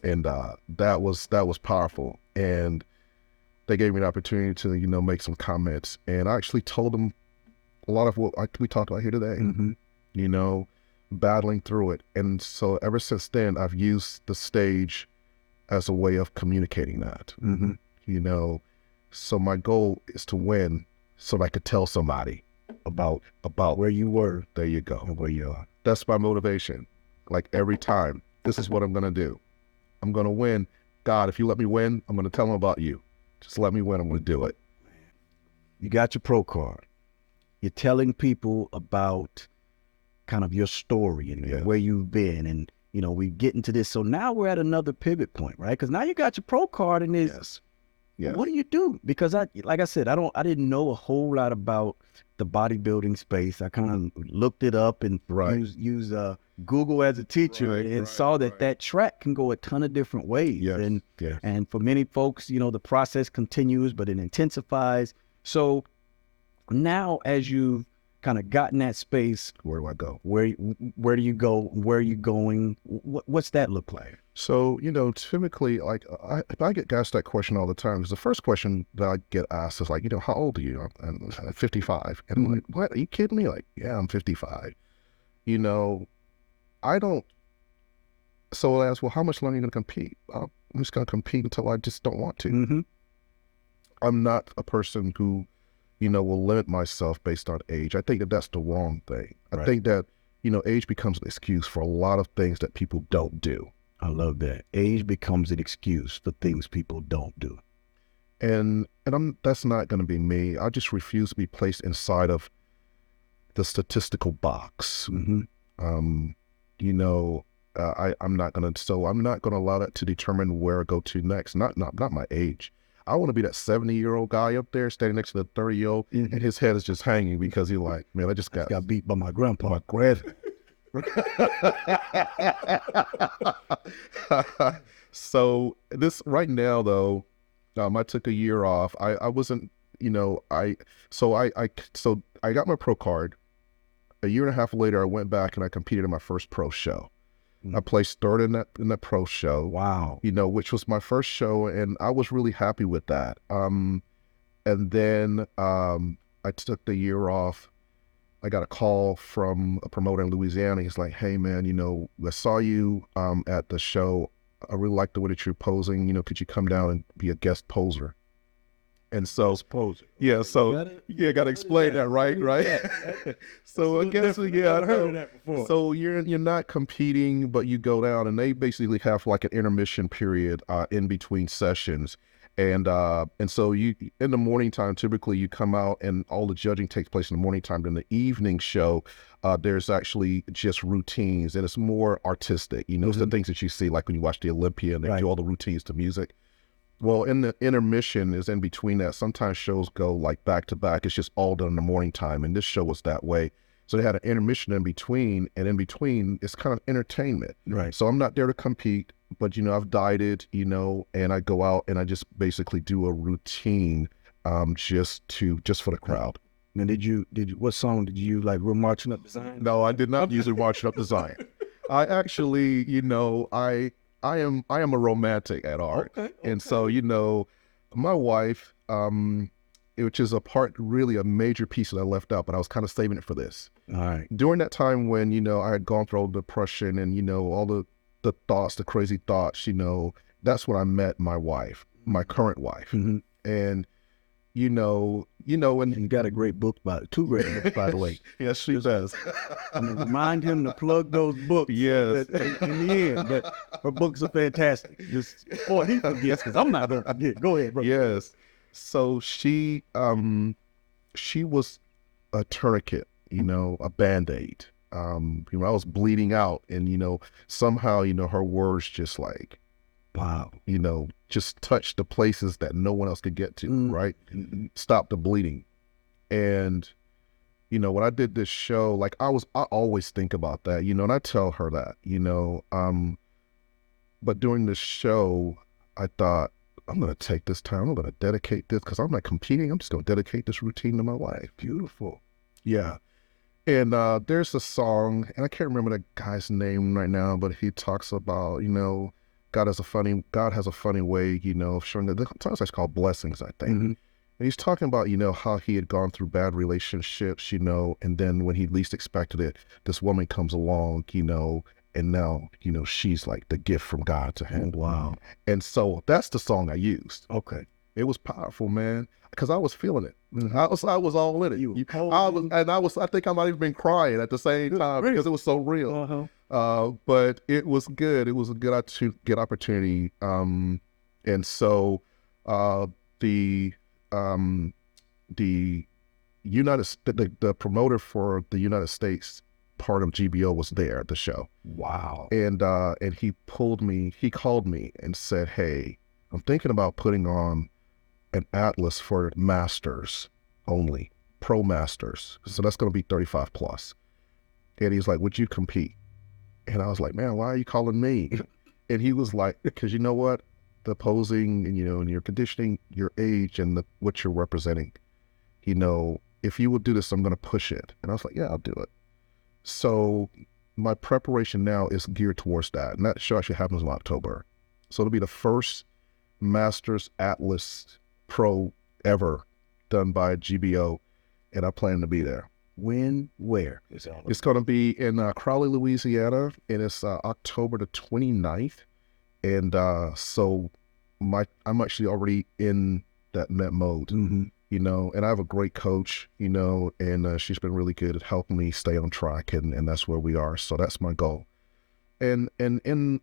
and that was powerful. And they gave me the opportunity to, you know, make some comments. And I actually told them a lot of what we talked about here today, you know, battling through it. And so ever since then, I've used the stage as a way of communicating that, you know. So my goal is to win so that I could tell somebody about where you were. There you go. And where you are. That's my motivation. Like every time, this is what I'm going to do. I'm going to win. God, if you let me win, I'm going to tell them about you. Just let me win. I'm going to do it. You got your pro card. You're telling people about kind of your story and where you've been. And, you know, we get into this. So now we're at another pivot point, right? Because now you got your pro card and it's, what do you do? Because like I said, I didn't know a whole lot about the bodybuilding space. I kind of looked it up and used Google as a teacher and saw that track can go a ton of different ways. And for many folks, you know, the process continues, but it intensifies. So now as you've kind of gotten that space, where do I go? Where do you go? Where are you going? What's that look like? So, you know, typically, like, I get asked that question all the time, because the first question that I get asked is like, you know, how old are you? I'm 55. And I'm like, what? Are you kidding me? Like, yeah, I'm 55. You know, I don't. So I ask, well, how much longer are you going to compete? I'm just going to compete until I just don't want to. I'm not a person who, you know, will limit myself based on age. I think that that's the wrong thing. I think that, you know, age becomes an excuse for a lot of things that people don't do. I love that. Age becomes an excuse for things people don't do. And that's not going to be me. I just refuse to be placed inside of the statistical box. You know, I'm not going to allow that to determine where I go to next. Not my age. I want to be that 70-year-old guy up there standing next to the 30-year-old and his head is just hanging because he's like, man, I just got beat by my grandpa. My grand. So this right now though, I took a year off. I wasn't, you know, I got my pro card. A year and a half later, I went back and I competed in my first pro show. I placed 3rd in that pro show. Wow. You know, which was my first show, and I was really happy with that. And then I took the year off. I got a call from a promoter in Louisiana. He's like, hey man, you know, I saw you at the show I really like the way that you're posing. Could you come down and be a guest poser? And so, yeah, so gotta explain that, right? So I guess, yeah, I've heard of that before. so you're not competing, but you go down, and they basically have like an intermission period in between sessions, and so you in the morning time, typically you come out, and all the judging takes place in the morning time. Then the evening show, there's actually just routines, and it's more artistic. It's the things that you see, like when you watch the Olympia, and they do all the routines to music. Well, in the intermission is in between that. Sometimes shows go like back to back. It's just all done in the morning time, and this show was that way. So they had an intermission in between, and in between it's kind of entertainment. Right. So I'm not there to compete, but I've dieted, and I go out and I just basically do a routine, just for the crowd. And what song did you like? We're Marching Up the Zion? No, I did not use Marching Up the Zion. I actually, I am a romantic at heart. Okay. And so, my wife, which is really a major piece that I left out, but I was kind of saving it for this. All right. During that time when, I had gone through all the depression and, all the thoughts, the crazy thoughts, that's when I met my wife, my current wife. Mm-hmm. And, and you got a great book two great books, by the way. Yes, she does. Remind him to plug those books. Yes. In the end, but her books are fantastic. Just before he forgets, because I'm not going to forget. Go ahead, bro. Yes. So she was a tourniquet, a Band-Aid. I was bleeding out, and somehow, her words just like, wow, just touched the places that no one else could get to, right? Stop the bleeding. And, when I did this show, like I always think about that, and I tell her that, but during this show, I thought, I'm going to take this time, I'm going to dedicate this, because I'm not competing, I'm just going to dedicate this routine to my life. Beautiful. Yeah. And there's a song, and I can't remember the guy's name right now, but he talks about, God has a funny way, of showing that. Sometimes that's called blessings, I think. Mm-hmm. And he's talking about, how he had gone through bad relationships, and then when he least expected it, this woman comes along, and now, she's like the gift from God to him. Wow. And so that's the song I used. Okay. It was powerful, man, because I was feeling it. I was all in it. I think I might have been crying at the same time because it was so real. Uh-huh. But it was good. It was a good opportunity. And so the the promoter for the United States part of GBO was there at the show. Wow. And he called me and said, "Hey, I'm thinking about putting on an atlas for masters only, pro masters. So that's going to be 35 plus." And he's like, "Would you compete?" And I was like, "Man, why are you calling me?" And he was like, "Because you know what? The posing and, and your conditioning, your age, and what you're representing, if you will do this, I'm going to push it." And I was like, "Yeah, I'll do it." So my preparation now is geared towards that. And that show actually happens in October. So it'll be the first Masters Atlas Pro ever done by GBO. And I plan to be there. When, where? It's going to be in Crowley, Louisiana, and it's October the 29th. And so I'm actually already in that mode, and I have a great coach, and she's been really good at helping me stay on track, and that's where we are. So that's my goal. And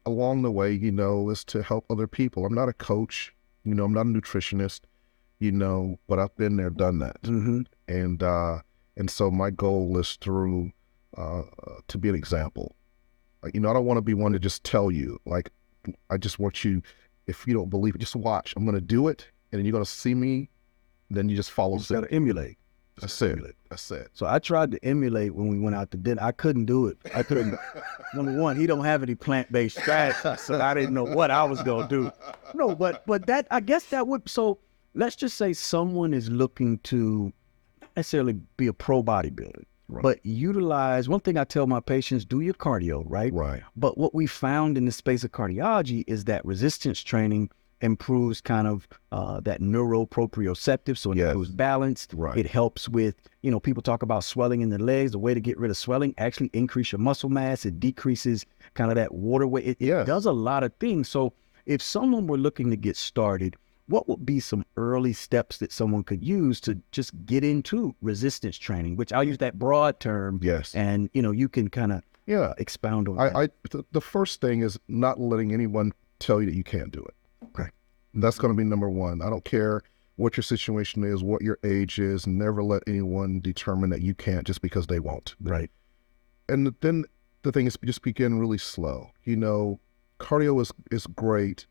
along the way, is to help other people. I'm not a coach, I'm not a nutritionist, but I've been there, done that. And so my goal is to be an example. Like, I don't want to be one to just tell you, like, I just want you, if you don't believe it, just watch. I'm going to do it, and then you're going to see me, then you just follow. You got to emulate. That's it. So I tried to emulate when we went out to dinner. I couldn't do it. I couldn't. Number one, he don't have any plant-based strategies, so I didn't know what I was going to do. No, but that, I guess that would, so let's just say someone is looking to not necessarily be a pro bodybuilder. Right. But utilize, one thing I tell my patients, do your cardio, right? Right. But what we found in the space of cardiology is that resistance training improves kind of that neuroproprioceptive, so it Yes. improves balance. Right. It helps with, people talk about swelling in the legs. The way to get rid of swelling, actually increase your muscle mass. It decreases kind of that water weight. It Yes. does a lot of things. So if someone were looking to get started, what would be some early steps that someone could use to just get into resistance training, which I'll use that broad term. Yes. And, you can kind of expound on that. The first thing is not letting anyone tell you that you can't do it. Okay. That's going to be number one. I don't care what your situation is, what your age is. Never let anyone determine that you can't just because they won't. Right. And then the thing is just begin really slow. Cardio is great.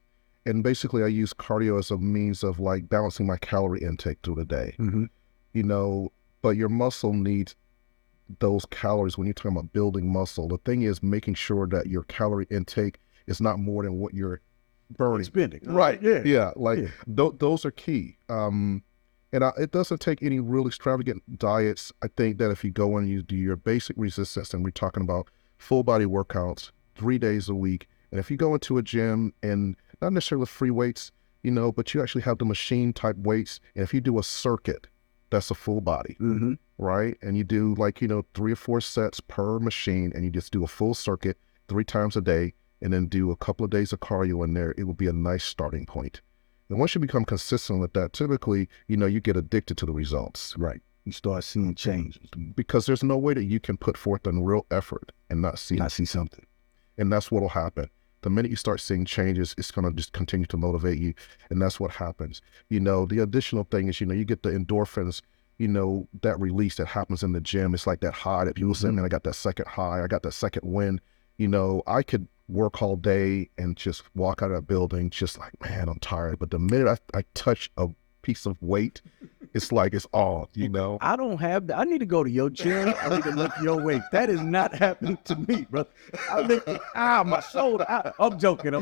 And basically I use cardio as a means of like balancing my calorie intake through the day. Mm-hmm. But your muscle needs those calories when you're talking about building muscle. The thing is making sure that your calorie intake is not more than what you're burning. Spending. Right. Yeah. Those are key. It doesn't take any real extravagant diets. I think that if you go and you do your basic resistance, and we're talking about full body workouts 3 days a week, and if you go into a gym and not necessarily free weights, but you actually have the machine type weights, and if you do a circuit, that's a full body, right? And you do 3 or 4 sets per machine, and you just do a full circuit 3 times a day, and then do a couple of days of cardio in there. It will be a nice starting point. And once you become consistent with that, typically, you get addicted to the results. Right. You start seeing changes. Because there's no way that you can put forth a real effort and not see something. And that's what will happen. The minute you start seeing changes, it's going to just continue to motivate you. And that's what happens. The additional thing is, you get the endorphins, that release that happens in the gym. It's like that high that people say, man, I got that second high. I got that second win. I could work all day and just walk out of that building just like, man, I'm tired. But the minute I touch a piece of weight, it's like it's on, I don't have that. I need to go to your gym. I need to lift your weight. That is not happening to me, bro. I lift it. My shoulder. I'm joking.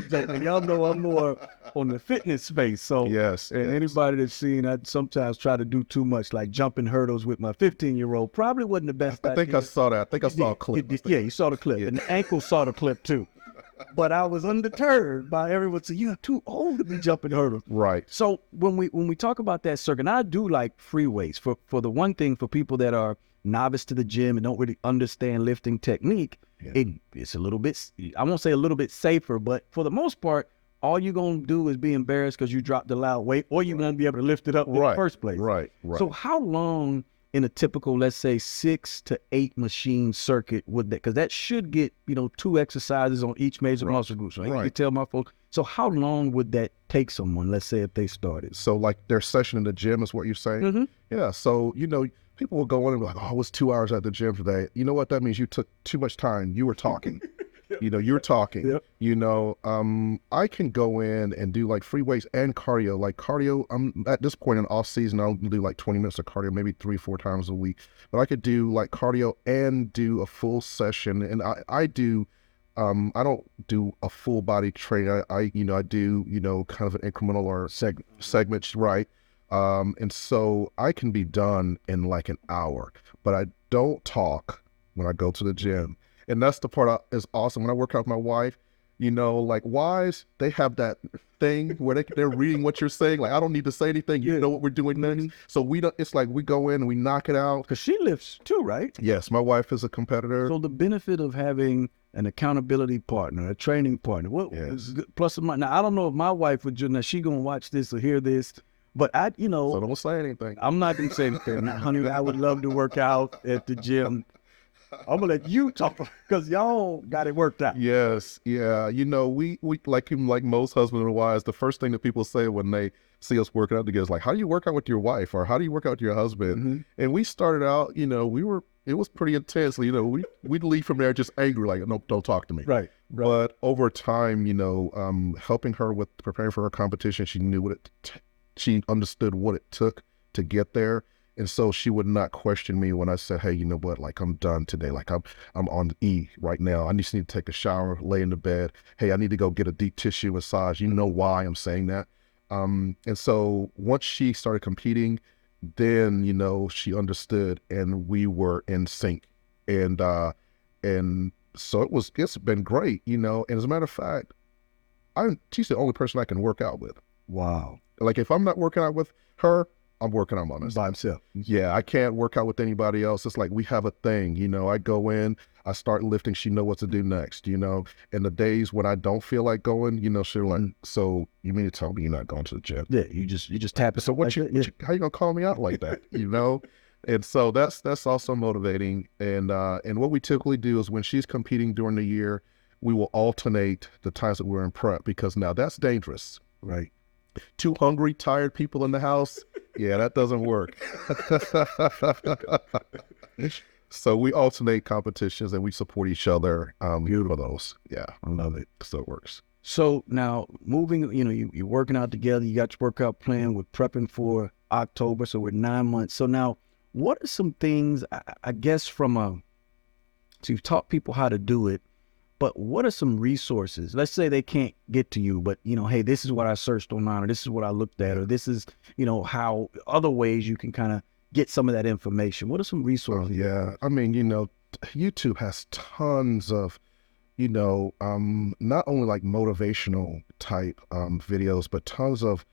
Y'all know I'm more on the fitness space. So yes. Anybody that's seen, I sometimes try to do too much, like jumping hurdles with my 15-year-old. Probably wasn't the best idea. I think I saw that. I think I saw a clip. You saw the clip. Yeah. And the ankle saw the clip too. But I was undeterred by everyone saying, you're too old to be jumping hurdles. Right. So when we talk about that circuit, I do like free weights. For the one thing, for people that are novice to the gym and don't really understand lifting technique, it's a little bit, I won't say a little bit safer, but for the most part, all you're going to do is be embarrassed because you dropped the loud weight, or you're going to be able to lift it up in the first place. Right. So how long in a typical, let's say 6 to 8 machine circuit would that, because that should get, 2 exercises on each major muscle group. So you tell my folks, so how long would that take someone, let's say if they started? So like their session in the gym is what you're saying? Yeah. So, people will go in and be like, oh, it was 2 hours at the gym today. You know what that means? You took too much time. You were talking. You were talking. Yep. I can go in and do like free weights and cardio. Like cardio, I'm at this point in off season, I'll do like 20 minutes of cardio, maybe 3-4 times a week. But I could do like cardio and do a full session. And I do, I don't do a full body training. I do, kind of an incremental or segments, right? And so I can be done in like an hour, but I don't talk when I go to the gym. And that's the part is awesome. When I work out with my wife, like wives, they have that thing where they're reading what you're saying. Like, I don't need to say anything. You know what we're doing next. So we don't, it's like we go in and we knock it out. Because she lifts too, right? Yes, my wife is a competitor. So the benefit of having an accountability partner, a training partner, plus or minus. Now, I don't know if my wife would, now she going to watch this or hear this, but so don't say anything. I'm not going to say anything. Honey, I would love to work out at the gym. I'm gonna let you talk because y'all got it worked out. Yes, yeah. We like most husbands and wives, the first thing that people say when they see us working out together is like, how do you work out with your wife, or how do you work out with your husband? And we started out, it was pretty intense. We'd leave from there just angry, like, no, don't talk to me. Right. But over time, helping her with preparing for her competition, she knew she understood what it took to get there. And so she would not question me when I said, hey, you know what, like I'm done today. Like I'm on E right now. I just need to take a shower, lay in the bed. Hey, I need to go get a deep tissue massage. You know why I'm saying that? And so once she started competing, then, she understood and we were in sync. And so it's been great, and as a matter of fact, she's the only person I can work out with. Wow. Like if I'm not working out with her, I'm working out on By himself. Yeah, I can't work out with anybody else. It's like we have a thing, you know. I go in, I start lifting, she know what to do next, you know. And the days when I don't feel like going, you know, she'll like, so you mean to tell me you're not going to the gym? Yeah, you just tap it. So what like you how you gonna call me out like that? You know? And so that's also motivating. And what we typically do is when she's competing during the year, we will alternate the times that we're in prep because now that's dangerous. Right. Two hungry, tired people in the house, yeah, that doesn't work. So we alternate competitions and we support each other for those. Yeah, I love it. so it works. So now moving, you know, you're working out together, you got your workout plan, we're prepping for October, so we're 9 months. So now, what are some things, I guess so you've taught people how to do it, but what are some resources? Let's say they can't get to you, but you know, hey, this is what I searched online, or this is what I looked at, or this is, you know, how other ways you can kind of get some of that information. What are some resources? Yeah, I mean, you know, YouTube has tons of, you know, not only like motivational type videos, but tons of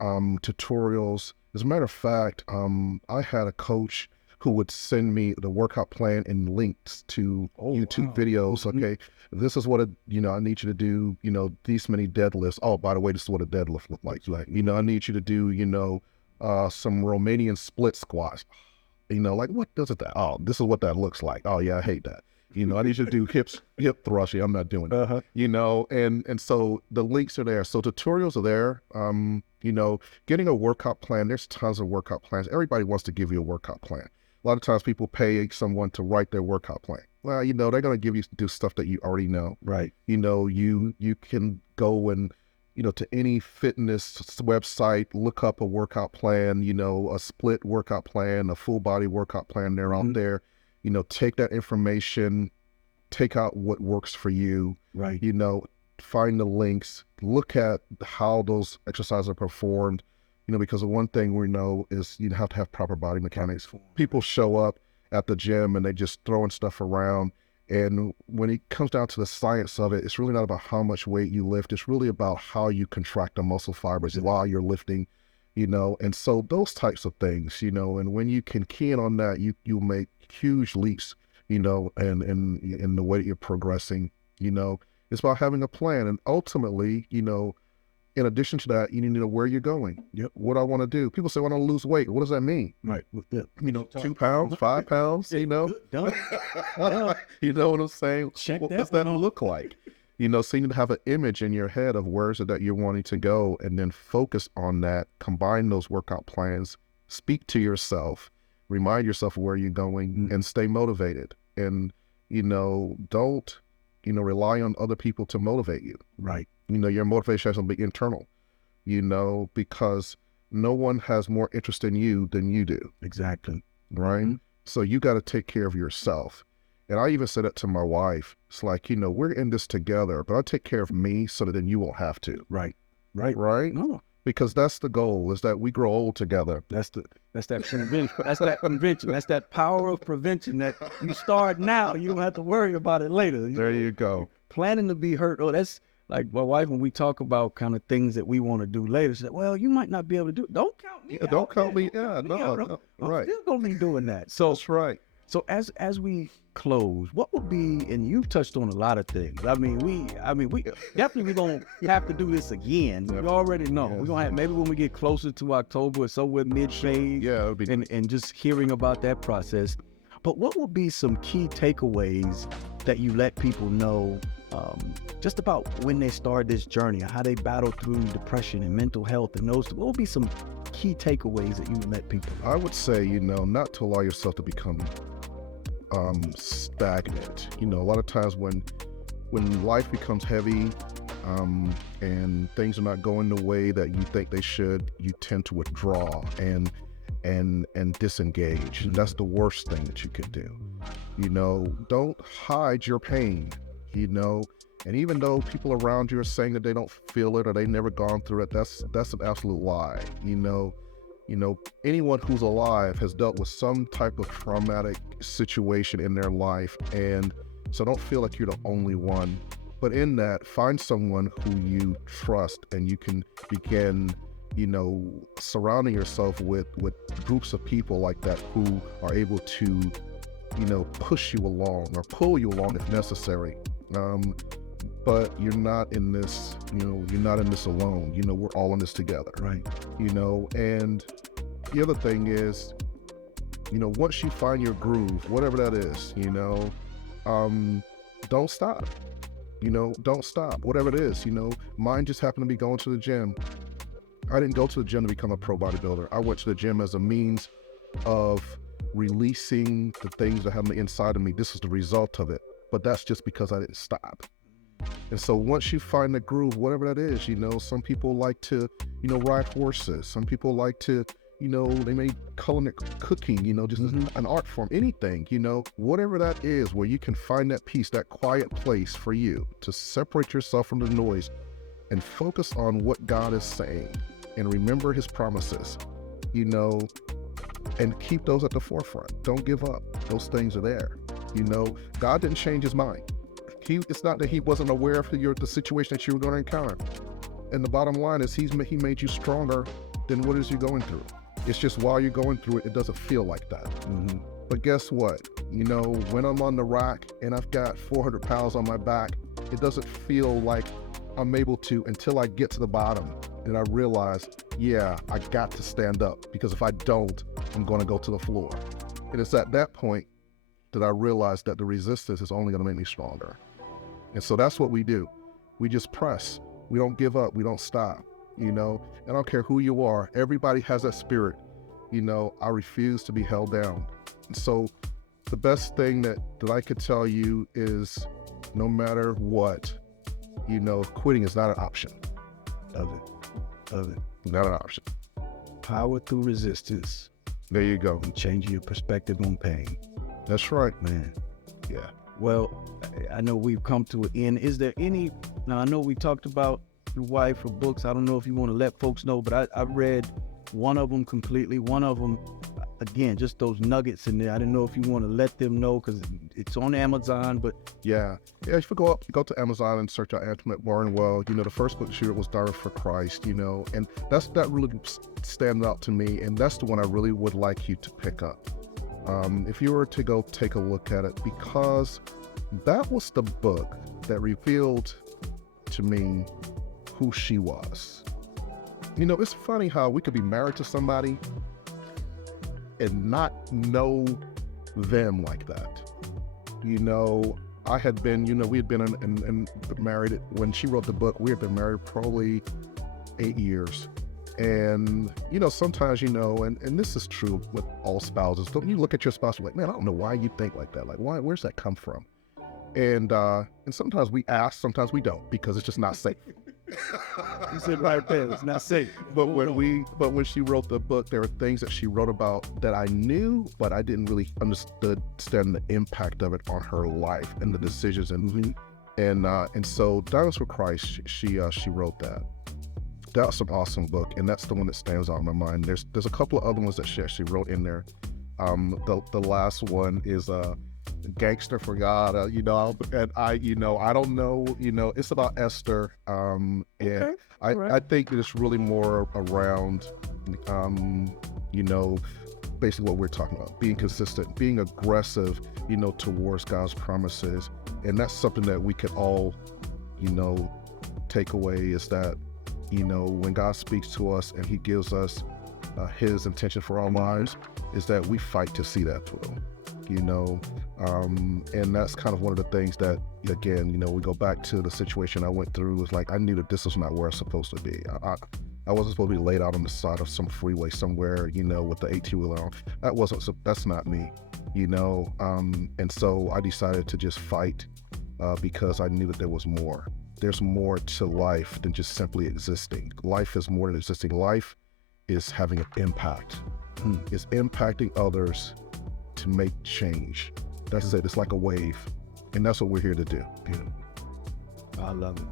tutorials. As a matter of fact, I had a coach who would send me the workout plan and links to YouTube videos. Okay, this is what you know, I need you to do, you know, these many deadlifts. Oh, by the way, this is what a deadlift look like. Like, you know, I need you to do, you know, some Romanian split squats. You know, like what does it that? Oh, this is what that looks like. Oh yeah, I hate that. You know, I need you to do hip thrust. Yeah, I'm not doing that. You know, and so the links are there. So tutorials are there. You know, getting a workout plan, there's tons of workout plans. Everybody wants to give you a workout plan. A lot of times people pay someone to write their workout plan. Well, you know, they're going to give you do stuff that you already know. Right. You know, you can go and, you know, to any fitness website, look up a workout plan, you know, a split workout plan, a full body workout plan. They're out there. You know, take that information, take out what works for you. Right. You know, find the links, look at how those exercises are performed. You know, because the one thing we know is you have to have proper body mechanics. People show up at the gym and they just throwing stuff around. And when it comes down to the science of it, it's really not about how much weight you lift. It's really about how you contract the muscle fibers while you're lifting, you know. And so those types of things, you know, and when you can key in on that, you'll make huge leaps, you know, and in the way that you're progressing, you know. It's about having a plan. And ultimately, you know, in addition to that, you need to know where you're going. Yep. What I want to do. People say, I want to lose weight. What does that mean? Right. You know, 2 pounds, 5 pounds, you know? Done. You know what I'm saying? Check What that does that one off. look like? You know, so you need to have an image in your head of where is it that you're wanting to go and then focus on that, combine those workout plans, speak to yourself, remind yourself of where you're going and stay motivated. And, you know, don't, you know, rely on other people to motivate you. Right. You know, your motivation has to be internal, you know, because no one has more interest in you than you do. Exactly. Right. So you got to take care of yourself. And I even said it to my wife. It's like, you know, we're in this together, but I take care of me so that then you won't have to. Right. Right. Right. No. Because that's the goal, is that we grow old together. That's that prevention. That's that prevention. That's that power of prevention that you start now. You don't have to worry about it later. There you go. Planning to be hurt. Oh, that's like my wife, when we talk about kind of things that we want to do later, she said, well, you might not be able to do it. Don't count me out. Don't count me. Don't Yeah, count me no, out. right. I'm still going to be doing that. So That's right. So as we close, what would be, and you've touched on a lot of things. I mean, we definitely gonna have to do this again. You already know. We're gonna have, maybe when we get closer to October or somewhere mid-phase. Yeah, it would be and just hearing about that process. But what would be some key takeaways that you let people know just about when they start this journey, how they battle through depression and mental health and those? What would be some key takeaways that you would let people know? I would say, you know, not to allow yourself to become stagnant. You know, a lot of times when life becomes heavy and things are not going the way that you think they should, you tend to withdraw and disengage. And that's the worst thing that you can do. You know, don't hide your pain, you know. And even though people around you are saying that they don't feel it or they've never gone through it, that's an absolute lie. You know, anyone who's alive has dealt with some type of traumatic situation in their life. And so don't feel like you're the only one But in that, find someone who you trust, and you can begin, surrounding yourself with groups of people like that who are able to, push you along or pull you along if necessary. But you're not in this, you're not in this alone. We're all in this together. Right. And the other thing is, once you find your groove, whatever that is, don't stop. Don't stop, whatever it is. Mine just happened to be going to the gym. I didn't go to the gym to become a pro bodybuilder. I went to the gym as a means of releasing the things that have on the inside of me. This is the result of it, but that's just because I didn't stop. And so once you find the groove, whatever that is, some people like to, ride horses. Some people like to, they may culinary cooking, just an art form, anything, whatever that is, where you can find that peace, that quiet place for you to separate yourself from the noise and focus on what God is saying and remember his promises, and keep those at the forefront. Don't give up. Those things are there. God didn't change his mind. It's not that he wasn't aware of the situation that you were going to encounter. And the bottom line is he made you stronger than what is you going through. It's just while you're going through it, it doesn't feel like that. Mm-hmm. But guess what? When I'm on the rack and I've got 400 pounds on my back, it doesn't feel like I'm able to until I get to the bottom. And I realize, I got to stand up, because if I don't, I'm going to go to the floor. And it's at that point that I realize that the resistance is only going to make me stronger. And so that's what we do. We just press. We don't give up. We don't stop. And I don't care who you are. Everybody has that spirit. I refuse to be held down. And so the best thing that I could tell you is, no matter what, quitting is not an option. Love it. Not an option. Power through resistance. There you go. And changing your perspective on pain. That's right. Man. Yeah. Well, I know we've come to an end. Is there any, now I know we talked about your wife or books. I don't know if you want to let folks know, but I read one of them completely. One of them, again, just those nuggets in there. I didn't know if you want to let them know, because it's on Amazon, but. Yeah, if you go to Amazon and search out Antoinette Barnwell, the first book she wrote was Daughter for Christ, and that really stands out to me. And that's the one I really would like you to pick up. If you were to go take a look at it, because that was the book that revealed to me who she was. It's funny how we could be married to somebody and not know them like that. I had been, we had been in married when she wrote the book. We had been married probably 8 years. And, sometimes, and this is true with all spouses. Don't you look at your spouse and like, man, I don't know why you think like that. Like, where's that come from? And sometimes we ask, sometimes we don't, because it's just not safe. You said right there, it's not safe. But when she wrote the book, there were things that she wrote about that I knew, but I didn't really understand the impact of it on her life and the decisions. And so Diamonds for Christ, she wrote that. That's an awesome book, and that's the one that stands out in my mind. There's a couple of other ones that she actually wrote in there. The last one is Gangster for God, and I don't know, it's about Esther, and Okay. I think that it's really more around, basically what we're talking about, being consistent, being aggressive, towards God's promises. And that's something that we could all, take away, is that, when God speaks to us and he gives us his intention for our lives, is that we fight to see that through. And that's kind of one of the things that, again, we go back to the situation I went through. Was like, I knew that this was not where I was supposed to be. I wasn't supposed to be laid out on the side of some freeway somewhere, with the 18-wheeler on. That's not me, and so I decided to just fight because I knew that there was more. There's more to life than just simply existing. Life is more than existing. Life is having an impact. It's impacting others to make change. That's it. It's like a wave. And that's what we're here to do. I love it.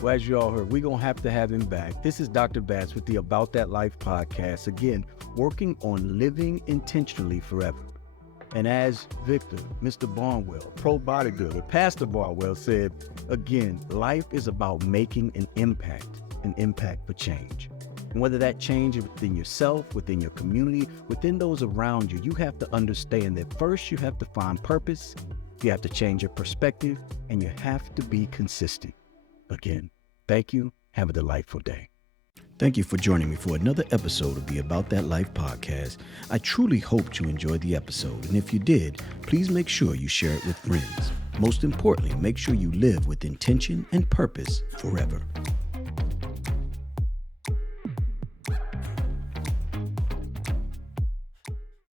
Well, as you all heard, we're going to have him back. This is Dr. Batts with the About That L.I.F.E podcast. Again, working on living intentionally forever. And as Victor, Mr. Barnwell, pro bodybuilder, Pastor Barnwell said, again, life is about making an impact for change. And whether that change is within yourself, within your community, within those around you, you have to understand that first you have to find purpose, you have to change your perspective, and you have to be consistent. Again, thank you. Have a delightful day. Thank you for joining me for another episode of the About That Life podcast. I truly hoped you enjoyed the episode, and if you did, please make sure you share it with friends. Most importantly, make sure you live with intention and purpose forever.